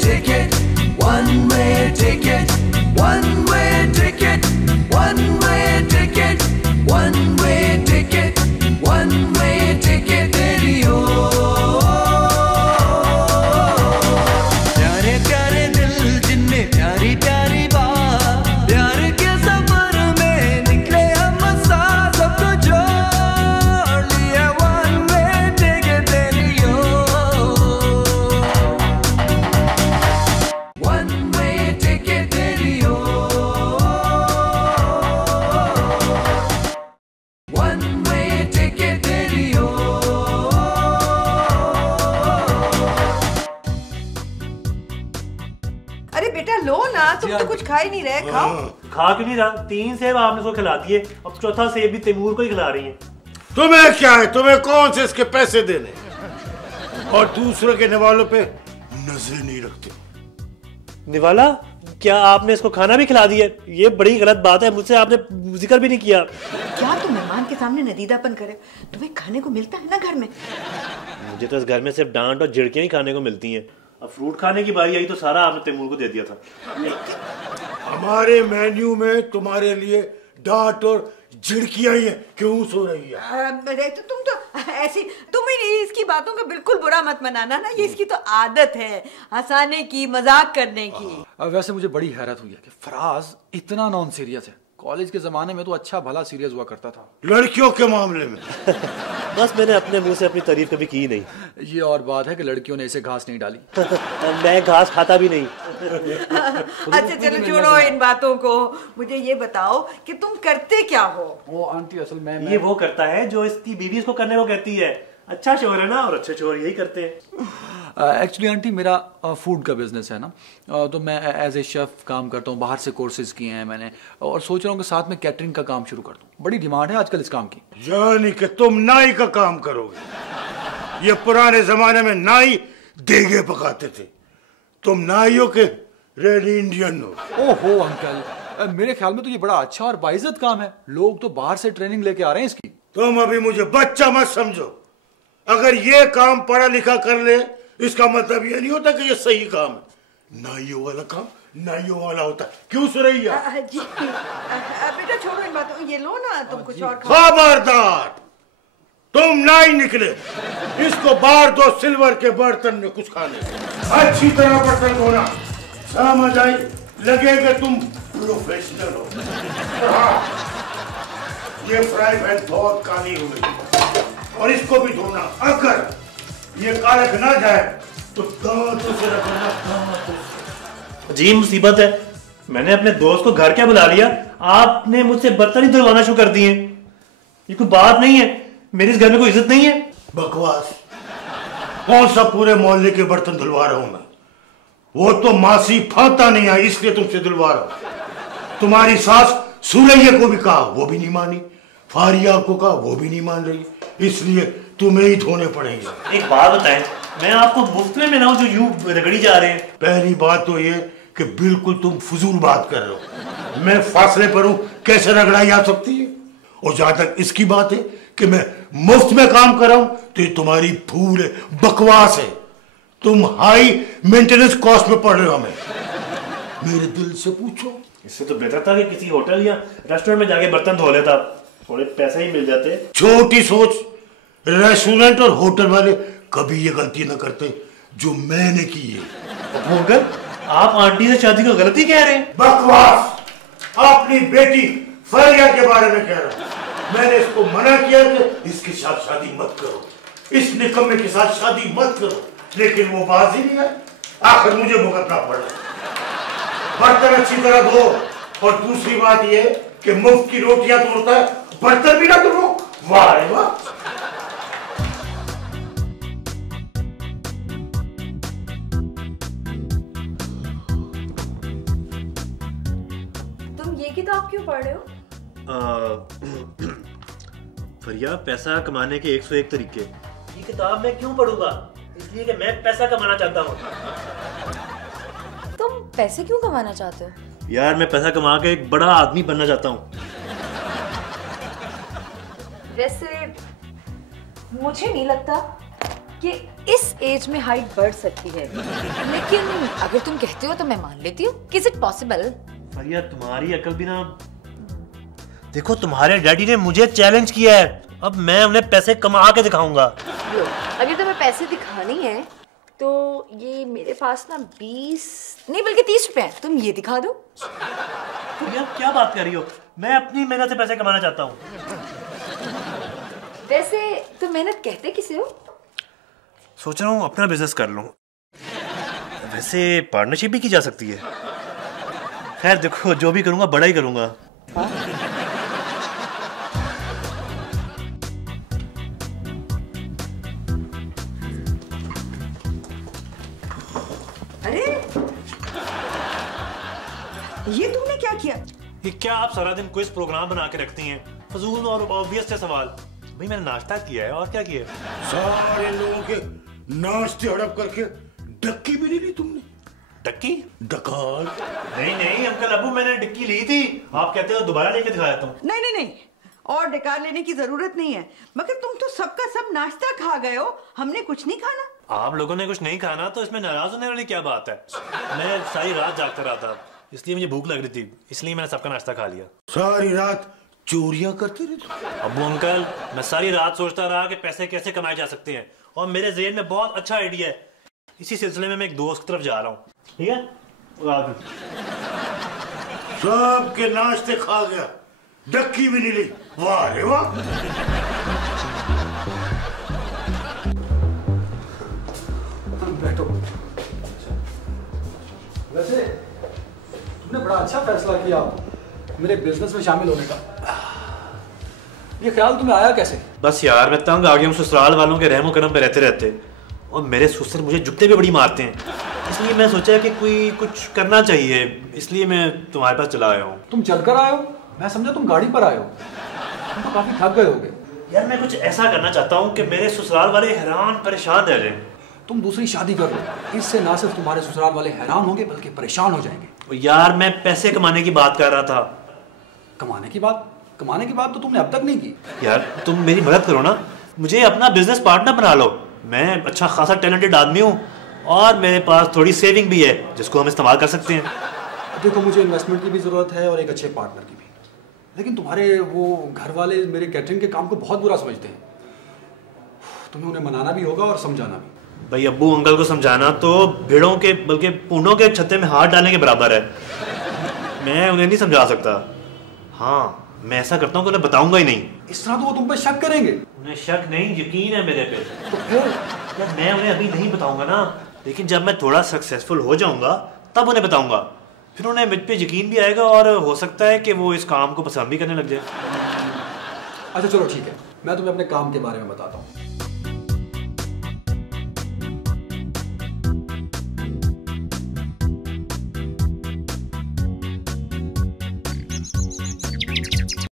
ticket, one-way ticket, one-way ticket, one-way ticket, one-way ticket, one-way ticket radio. प्यारे प्यारे दिल जिनमें प्यारी प्यारी बात, प्यार के सफर में निकले हम साथ, सबको जोड़ लिया one-way ticket radio. One-way ticket radio. One-way ticket radio. अरे बेटा लो ना, तुम तो कुछ खा ही नहीं रहे, खाओ। खा क्यों नहीं रहा? 3 सेब आपने उसको खिला दिए, अब चौथा सेब भी तैमूर को ही खिला रही है। तुम्हें क्या है? तुम्हें कौन से इसके पैसे देने और दूसरों के निवालों पे नजर नहीं रखते। निवाला, क्या आपने इसको खाना भी खिला दिया? ये बड़ी गलत बात है, मुझसे आपने जिक्र भी नहीं किया। क्या तुम मेहमान के सामने नदीदापन करे? तुम्हें खाने को मिलता है ना घर में। मुझे तो इस घर में सिर्फ डांट और झिड़कियां ही खाने को मिलती हैं। अब फ्रूट खाने की बारी आई तो सारा आपने तैमूर को दे दिया था। हमारे मेन्यू में तुम्हारे लिए डांट और झिड़कियां ही है। क्यों सो रही है? तो तुम तो ऐसी, तुम ही इसकी बातों का बिल्कुल बुरा मत मनाना ना, ये इसकी तो आदत है हंसाने की, मजाक करने की। वैसे मुझे बड़ी हैरत हुई है कि फराज इतना नॉन सीरियस है। कॉलेज के जमाने में तो अच्छा भला सीरियस हुआ करता था लड़कियों के मामले में। बस मैंने अपने मुंह से अपनी तारीफ कभी की नहीं। ये और बात है कि लड़कियों ने इसे घास नहीं डाली। मैं घास खाता भी नहीं। अच्छा चलो छोड़ो इन बातों को, मुझे ये बताओ कि तुम करते क्या हो? वो आंटी असल में ये वो करता है जो इसकी बीवी इसको करने को कहती है। अच्छा शोहर है ना, और अच्छे शोहर यही करते हैं। एक्चुअली आंटी मेरा फूड का बिजनेस है ना, तो मैं एज ए शेफ काम करता हूँ। बाहर से कोर्सेज किए हैं मैंने और सोच रहा हूँ कि साथ में कैटरिंग का काम शुरू कर दूँ। बड़ी डिमांड है आजकल इस काम की। यानी कि तुम नाई का काम करोगे? ये पुराने जमाने में नाई देगे पकाते थे, तुम नाइयों के रेड इंडियन हो। ओहो अंकल, मेरे ख्याल में तो ये बड़ा अच्छा और बाइज्जत काम है। लोग तो बाहर से ट्रेनिंग लेके आ रहे हैं इसकी। तुम अभी मुझे बच्चा मत समझो। अगर ये काम पढ़ा लिखा कर ले, इसका मतलब ये नहीं होता कि ये सही काम है। नाइयों वाला काम नाइयों वाला होता है। क्यों सुरैया? जी बेटा छोड़ो इन बातों, ये लो ना, तुम कुछ और खाओ। खबरदार, तुम नाई निकले, इसको बाहर दो सिल्वर के बर्तन में कुछ खाने। अच्छी तरह बर्तन धोना, समझ आई? लगेगा तुम प्रोफेशनल हो। हाँ, ये फ्राई पैन बहुत काली हो गई और इसको भी धोना। अगर ये कालक ना जाए तो दांतों से रखना, दांतों से। जी मुसीबत है, मैंने अपने दोस्त को घर क्या बुला लिया, आपने मुझसे बर्तन ही धुलवाना शुरू कर दिए। ये कोई बात नहीं है, मेरे इस घर में कोई इज्जत नहीं है। बकवास। कौन सा पूरे मोहल्ले के बर्तन धुलवा रहा हूं मैं? वो तो मासी फाता नहीं आई इसलिए तुमसे धुलवा रहा हूं। तुम्हारी सास सुरैया को भी कहा, वो भी नहीं मानी। फारिया को कहा, वो भी नहीं मान रही, इसलिए तुम्हें ही धोने पड़ेंगे। एक बात बताएं, मैं आपको मुफ्त में मिला हूं जो यूं रगड़ी जा रहे हैं। पहली बात तो ये कि बिल्कुल तुम फजूल बात कर रहे हो। मैं फासले पर हूं, कैसे रगड़ाई आ सकती है? और जहां तक इसकी बात है कि मैं मुफ्त में काम कर रहा हूं, तो ये तुम्हारी भूल है, बकवास है। तुम हाई मेंटेनेंस कॉस्ट में पड़ रहे हो हमें। मेरे दिल से पूछो। इससे तो बेहतर था कि किसी होटल या रेस्टोरेंट में जाके बर्तन धो लेता, थोड़े पैसे ही मिल जाते। छोटी सोच। रेस्टोरेंट और होटल वाले कभी ये गलती न करते जो मैंने की है। मगर आप आंटी से शादी को गलती कह रहे हैं। बकवास। अपनी बेटी फरिया के बारे में कह रहा हूं। मैंने इसको मना किया कि इसके साथ शादी मत करो, इस निकम्मे के साथ शादी मत करो, लेकिन वो बात ही नहीं है। आखिर मुझे भुगतना पड़ा। बर्तन अच्छी तरह धो, और दूसरी बात ये कि मुफ्त की रोटियां तोड़ता है, बर्तन भी ना धो। वाह रे वाह। तुम ये किताब क्यों पढ़ रहे हो? फरिया, पैसा कमाने के 101 तरीके। ये किताब मैं क्यों पढ़ूंगा? इसलिए कि मैं पैसा कमाना चाहता हूँ। तुम पैसे क्यों कमाना चाहते हो? यार मैं पैसा कमा के एक बड़ा आदमी बनना चाहता हूँ। वैसे मुझे नहीं लगता कि इस एज में हाइट बढ़ सकती है, लेकिन अगर तुम कहते हो तो मैं मान लेती हूँ। Is it possible? भैया तुम्हारी अकल भी ना, देखो तुम्हारे डैडी ने मुझे चैलेंज किया है, अब मैं उन्हें पैसे कमा के दिखाऊंगा। लो, अगर तुम्हें पैसे दिखानी है तो ये मेरे पास ना 20 नहीं बल्कि 30 रुपए हैं, तुम ये दिखा दो। भैया क्या बात कर रही हो, मैं अपनी मेहनत से पैसे कमाना चाहता हूँ। वैसे तुम मेहनत कहते किसे हो? सोच रहा हूँ अपना बिजनेस कर लूँ। वैसे पार्टनरशिप भी की जा सकती है। खैर देखो, जो भी करूँगा बड़ा ही करूँगा। अरे ये तुमने क्या किया? ये क्या आप सारा दिन क्विज प्रोग्राम बना के रखती हैं, फजूल और ऑब्वियस से सवाल। भाई मैंने नाश्ता किया है, और क्या किया? सारे लोगों के नाश्ते हड़प करके डक्की भी नहीं ली तुमने। डक्की? डकार? नहीं नहीं अंकल अबू, मैंने डिक्की ली थी, आप कहते हो दोबारा लेके दिखाया तुम। नहीं नहीं नहीं, और डकार लेने की जरूरत नहीं है, मगर तुम तो सबका सब नाश्ता खा गए हो, हमने कुछ नहीं खाना। आप लोगों ने कुछ नहीं खाना तो इसमें नाराज होने वाली क्या बात है? मैं सारी रात जागता रहा था, इसलिए मुझे भूख लग रही थी, इसलिए मैंने सबका नाश्ता खा लिया। सारी रात चोरियां करते रहे? अबू अंकल, मैं सारी रात सोचता रहा कि पैसे कैसे कमाए जा सकते हैं, और मेरे ज़हन में बहुत अच्छा आइडिया है। इसी सिलसिले में मैं एक दोस्त की तरफ जा रहा हूँ, ठीक है? सबके नाश्ते खा गया, डक्की भी नहीं ली। वाह रे वाह। बैठो। वैसे तुमने बड़ा अच्छा फैसला किया मेरे बिजनेस में शामिल होने का। ये ख्याल तुम्हें आया कैसे? बस यार मैं तंग आ गया हूँ ससुराल वालों के रहमो करम पे रहते रहते, और मेरे ससुर मुझे जुत्ते भी बड़ी मारते हैं, इसलिए मैं सोचा कि कोई कुछ करना चाहिए, इसलिए मैं तुम्हारे पास चला आया हूँ। तुम चलकर आए हो? मैं समझा तुम गाड़ी पर आए हो। तुम तो काफी थक गए होगे। यार मैं कुछ ऐसा करना चाहता हूँ कि मेरे ससुराल वाले हैरान परेशान रह जाएं। तुम दूसरी शादी कर लो, इससे ना सिर्फ तुम्हारे ससुराल वाले हैरान होंगे बल्कि परेशान हो जाएंगे। यार मैं पैसे कमाने की बात कर रहा था। कमाने की बात? कमाने की बात तो तुमने अब तक नहीं की। यार तुम मेरी मदद करो ना, मुझे अपना बिजनेस पार्टनर बना लो। मैं अच्छा खासा टैलेंटेड आदमी हूँ, और मेरे पास थोड़ी सेविंग भी है जिसको हम इस्तेमाल कर सकते हैं। देखो मुझे इन्वेस्टमेंट की भी ज़रूरत है और एक अच्छे पार्टनर की भी, लेकिन तुम्हारे वो घर वाले मेरे कैटरिंग के काम को बहुत बुरा समझते हैं। तुम्हें उन्हें मनाना भी होगा और समझाना भी। भाई अब्बू अंकल को समझाना तो भेड़ों के बल्कि पूंडों के छत्ते में हाथ डालने के बराबर है। मैं उन्हें नहीं समझा सकता। हाँ मैं ऐसा करता हूँ कि उन्हें बताऊंगा ही नहीं। इस तरह तो वो तुम पे शक करेंगे। उन्हें शक नहीं, यकीन है मेरे पे। तो फिर यार मैं उन्हें अभी नहीं बताऊंगा ना, लेकिन जब मैं थोड़ा सक्सेसफुल हो जाऊंगा तब उन्हें बताऊंगा, फिर उन्हें मुझ पे यकीन भी आएगा और हो सकता है कि वो इस काम को पसंद भी करने लग जाए। अच्छा चलो ठीक है, मैं तुम्हें अपने काम के बारे में बताता हूँ।